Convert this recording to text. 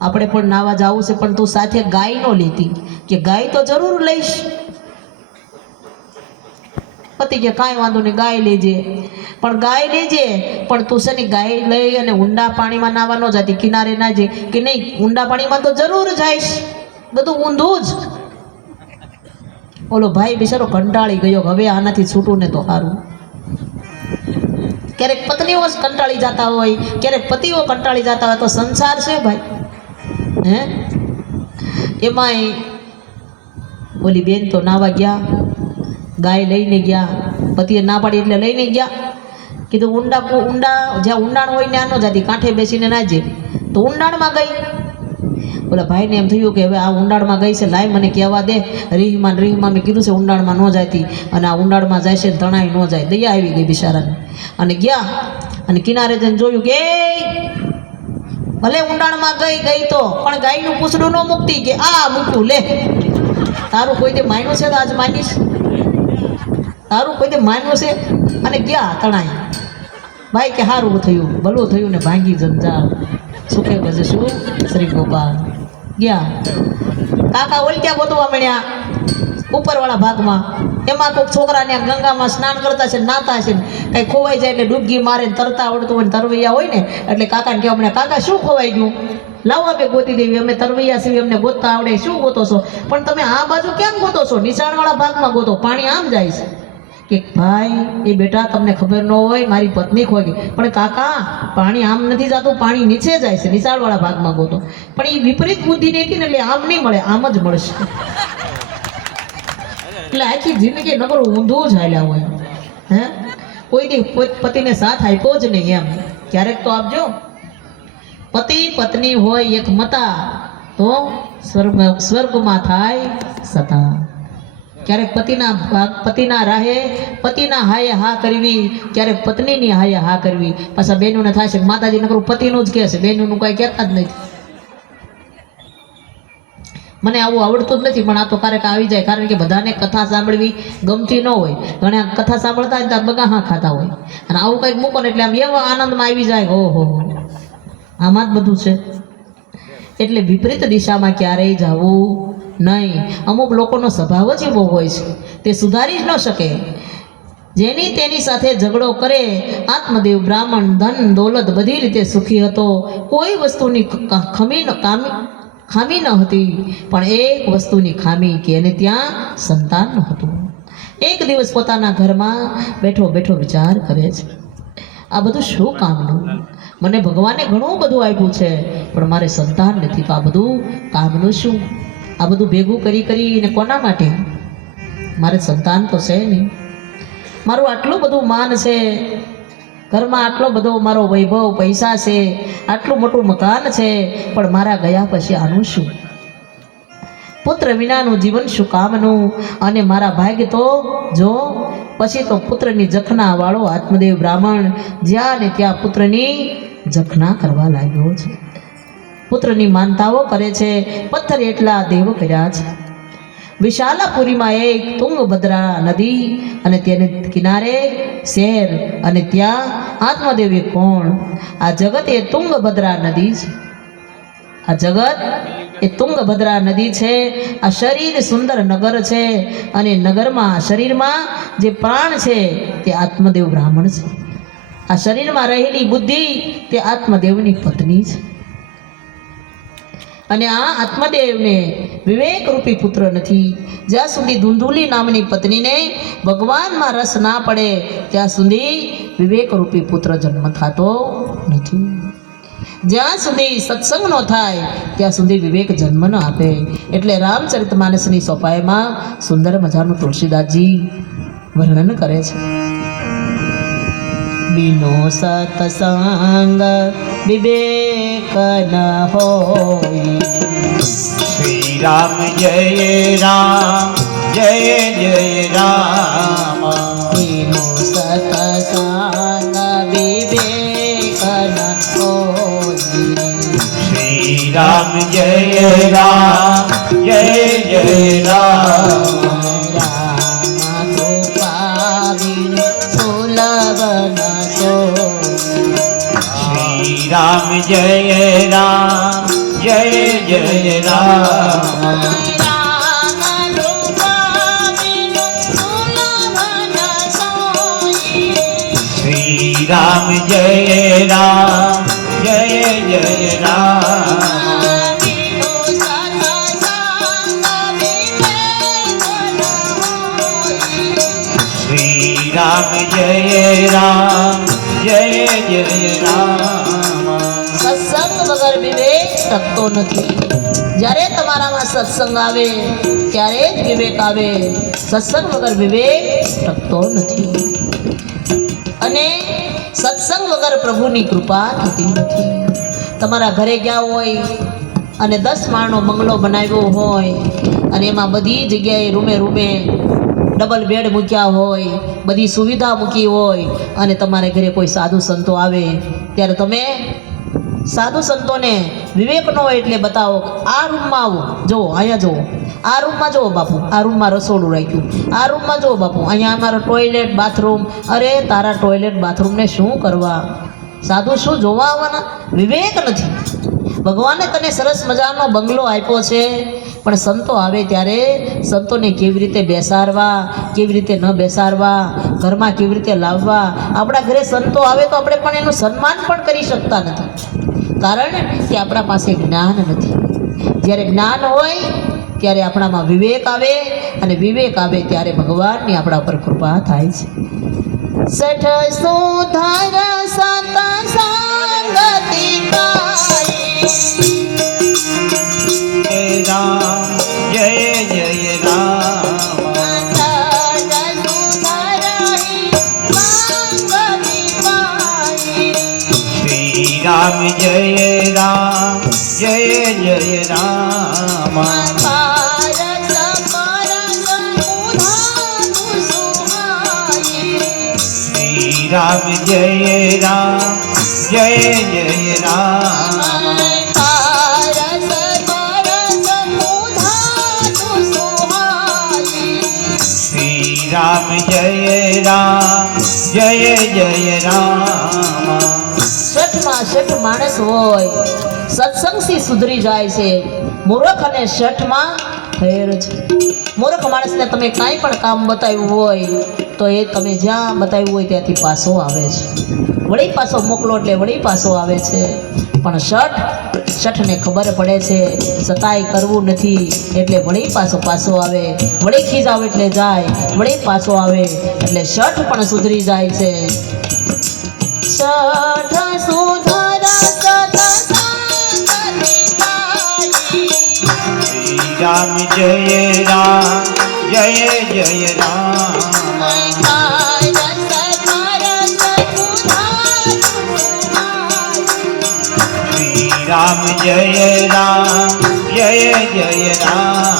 આપણે પણ નાવા જવું છે, પણ તું સાથે ગાય નો લેતી, કે ગાય તો જરૂર લઈશ. પતિ કે કાંઈ વાંધો નહીં, ગાય લેજે, પણ ગાય લેજે, પણ તું છે ને ગાય લઈ અને ઊંડા પાણીમાં નાવા ન જતી, કિનારે ના જે કે નહીં, ઊંડા પાણીમાં તો જરૂર જઈશ, બધું ઊંધું જ. ઓલો ભાઈ બિચારો કંટાળી ગયો, હવે આનાથી છૂટું ને તો સારું. ક્યારેક પત્નીઓ જ કંટાળી જતા હોય, ક્યારેક પતિઓ કંટાળી જતા હોય, તો સંસાર છે ભાઈ. હે એમાંય ઓલી બેન તો નાવા ગયા, ગાય લઈને ગયા, પતિએ ના પાડી એટલે લઈને ગયા. કીધું ઊંડા જ્યાં ઊંડાણ હોય ત્યાં ન જતી, કાંઠે બેસીને નાજે. તો ઊંડાણમાં ગઈ. ઓલા ભાઈને એમ થયું કે હવે આ ઊંડાણમાં ગઈ છે, લાય મને કહેવા દે. રીહમાં મેં કીધું છે ઊંડાણમાં ન જાતી, અને આ ઊંડાણમાં જાય છે તણાઈ ન જાય. દયા આવી ગઈ બિચારાને, અને ગયા અને કિનારે જઈને જોયું કે ભલે ઊંડાણમાં ગઈ તો પણ ગાયનું પૂછડું ન મૂકતી, કે આ મૂક્યું લે. તારું કોઈ તે માન્યું છે તો આજ માનીશ, તારું કોઈ તે માન્યું છે. અને ગયા તણાઈ. ભાઈ કે સારું થયું, ભલું થયું ને ભાંગી જંજાળ, સુખે બજે શું શ્રી ગોપાલ. ગયા કાકા ઓલટ્યા ગોતવા મળ્યા ઉપરવાળા ભાગમાં. એમાં કોઈક છોકરાને ગંગામાં સ્નાન કરતા છે, નાતા છે, કંઈ ખોવાઈ જાય એટલે ડૂબકી મારે તરતા આવડતું હોય, તરવૈયા હોય ને, એટલે કાકાને કહેવા મને, કાકા શું ખોવાઈ ગયું, લાવો અમે ગોતી દેવી, અમે તરવૈયા છીએ, અમને ગોતતા આવડે, શું ગોતો છો? પણ તમે આ બાજુ કેમ ગોતો છો? નીચાણવાળા ભાગમાં ગોતો, પાણી આમ જાય છે. કે ભાઈ એ બેટા તમને ખબર ન હોય, મારી પત્ની ખોઈ ગઈ. પણ કાકા પાણી આમ નથી જતું, પાણી નીચે જાય છે, નીચાણવાળા ભાગમાં ગોતો. પણ એ વિપરીત બુદ્ધિ નથી ને, એટલે આમ નહીં મળે, આમ જ મળશે. એટલે આખી જિંદગી નકરું ઊંધું જ હાલ્યા હોય. હે કોઈ દી પતિને સાથ આપ્યો જ નહીં એમ. ક્યારેક તો આપજો. પતિ પત્ની હોય એક મતા, તો સ્વર્ગમાં થાય સતા. ક્યારેક પતિના રાહે પતિના હાયે હા કરવી, ક્યારેક પત્નીની હાયે હા કરવી. પાછા બહેનોને થાય છે માતાજી નકરું પતિનું જ કહે છે, બહેનોનું કાંઈ કહેતા જ નથી. મને આવું આવડતું જ નથી, પણ આ તો ક્યારેક આવી જાય, કારણ કે બધાને કથા સાંભળવી ગમતી ન હોય. ઘણા કથા સાંભળતા હોય ત્યાં બગા હા ખાતા હોય, અને આવું કંઈક મૂકો ને એટલે આમ એવા આનંદમાં આવી જાય, ઓહો આમાં જ બધું છે. એટલે વિપરીત દિશામાં ક્યારેય જવું નહીં. અમુક લોકોનો સ્વભાવ જ એવો હોય છે, તે સુધારી જ ન શકે. જેની તેની સાથે ઝઘડો કરે. આત્મદેવ બ્રાહ્મણ ધન દોલત બધી રીતે સુખી હતો, કોઈ વસ્તુની ખામી ન હતી, પણ એક વસ્તુની ખામી કે એને ત્યાં સંતાન ન હતું. એક દિવસ પોતાના ઘરમાં બેઠો બેઠો વિચાર કરે છે, આ બધું શું કામનું? મને ભગવાને ઘણું બધું આપ્યું છે, પણ મારે સંતાન નથી, તો આ બધું કામનું શું? આ બધું ભેગું કરીને કોના માટે? મારે સંતાન તો છે નહીં. મારું આટલું બધું માન છે, ઘરમાં આટલો બધો મારો વૈભવ, પૈસા છે, આટલું મોટું મકાન છે, પણ મારા ગયા પછી આનું શું? પુત્ર વિનાનું જીવન શું કામનું? અને મારા ભાગ્ય તો જો પછી તો પુત્રની જખના વાળો આત્મદેવ બ્રાહ્મણ જ્યાં ને ત્યાં પુત્રની જખના કરવા લાગ્યો છે. પુત્રની માનતાઓ કરે છે, પથ્થર એટલા દેવ કર્યા છે. વિશાલાપુરીમાં એક તુંગભદ્રા નદી, અને તેને કિનારે શહેર, અને ત્યાં આત્મદેવી કોણ? આ જગત એ તુંગભદ્રા નદી છે. આ જગત એ તુંગભદ્રા નદી છે. આ શરીર સુંદર નગર છે, અને નગરમાં શરીરમાં જે પ્રાણ છે તે આત્મદેવ બ્રાહ્મણ છે. આ શરીરમાં રહેલી બુદ્ધિ તે આત્મદેવની પત્ની છે. અને આ આત્મદેવને વિવેક રૂપી પુત્ર નથી. જ્યાં સુધી ધુંધુલી નામની પત્નીને ભગવાનમાં રસ ના પડે ત્યાં સુધી વિવેક રૂપી પુત્ર જન્મ થતો નથી. જ્યાં સુધી સત્સંગ ન થાય ત્યાં સુધી વિવેક જન્મ ન આપે. એટલે રામચરિતમાનસની સોપાઈમાં સુંદર મજાનું તુલસીદાસજી વર્ણન કરે છે. बिनो सत्संग विवेक न होई। श्री राम जय राम जय जय राम। बिनो सत्संग विवेक न होई। श्री राम जय राम जय जय राम। राम जय राम जय જય રામ શ્રી રામ જય રામ જય જય રામ શ્રી રામ જય રામ જય જય રામ સત્સંગ વગર વિવેક ટકતો નથી. જ્યારે તમારામાં સત્સંગ આવે ત્યારે જ વિવેક આવે. સત્સંગ વગર વિવેક ટકતો નથી. અને સત્સંગ વગર પ્રભુની કૃપા થતી નથી. તમારા ઘરે ગયા હોય અને 10 માળનો બંગલો બનાવ્યો હોય અને એમાં બધી જગ્યાએ રૂમે રૂમે ડબલ બેડ મૂક્યા હોય, બધી સુવિધા મૂકી હોય અને તમારે ઘરે કોઈ સાધુ સંતો આવે ત્યારે તમે સાધુ સંતોને વિવેક ન હોય એટલે બતાવો, આ રૂમમાં આવો, જુઓ અહીંયા જુઓ, આ રૂમમાં જુઓ બાપુ, આ રૂમમાં રસોડું રાખ્યું, આ રૂમમાં જુઓ બાપુ, અહીંયા અમારો ટોયલેટ બાથરૂમ. અરે તારા ટોયલેટ બાથરૂમને શું કરવા? સાધુ શું જોવા આવવાના? વિવેક નથી. ભગવાને તને સરસ મજાનો બંગલો આપ્યો છે, પણ સંતો આવે ત્યારે સંતોને કેવી રીતે બેસાડવા, કેવી રીતે ન બેસાડવા, ઘરમાં કેવી રીતે લાવવા. આપણા ઘરે સંતો આવે તો આપણે પણ એનું સન્માન પણ કરી શકતા નથી, કારણ કે આપણા પાસે જ્ઞાન નથી. જ્યારે જ્ઞાન હોય ત્યારે આપણામાં વિવેક આવે, અને વિવેક આવે ત્યારે ભગવાનની આપણા પર કૃપા થાય છે. સઠ સુધર સત સંગતિ રામ જય જય રામ શ્રી રામ જય રામ જય જય રામ શ્રી રામ જય રામ જય જય રામ શ્રી રામ જય રામ જય જય રામ શઠમાં શઠ માણસ હોય સત્સંગથી સુધરી જાય છે. મૂર્ખ અને શઠમાં ફેર છે. મૂર્ખ માણસને તમે કાંઈ પણ કામ બતાવ્યું હોય તો એ તમે જ્યાં બતાવ્યું હોય ત્યાંથી પાછો આવે છે. વળી પાછો મોકલો એટલે વળી પાછો આવે છે. પણ શઠને ખબર પડે છે સતાય કરવું નથી એટલે વળી પાછો આવે. વળી ખીજાવ એટલે જાય, વળી પાછો આવે એટલે શઠ પણ સુધરી જાય છે. શઠ સુધર શ્રી રામ જય રામ જય જય રામ શ્રી રામ જય રામ જય જય રામ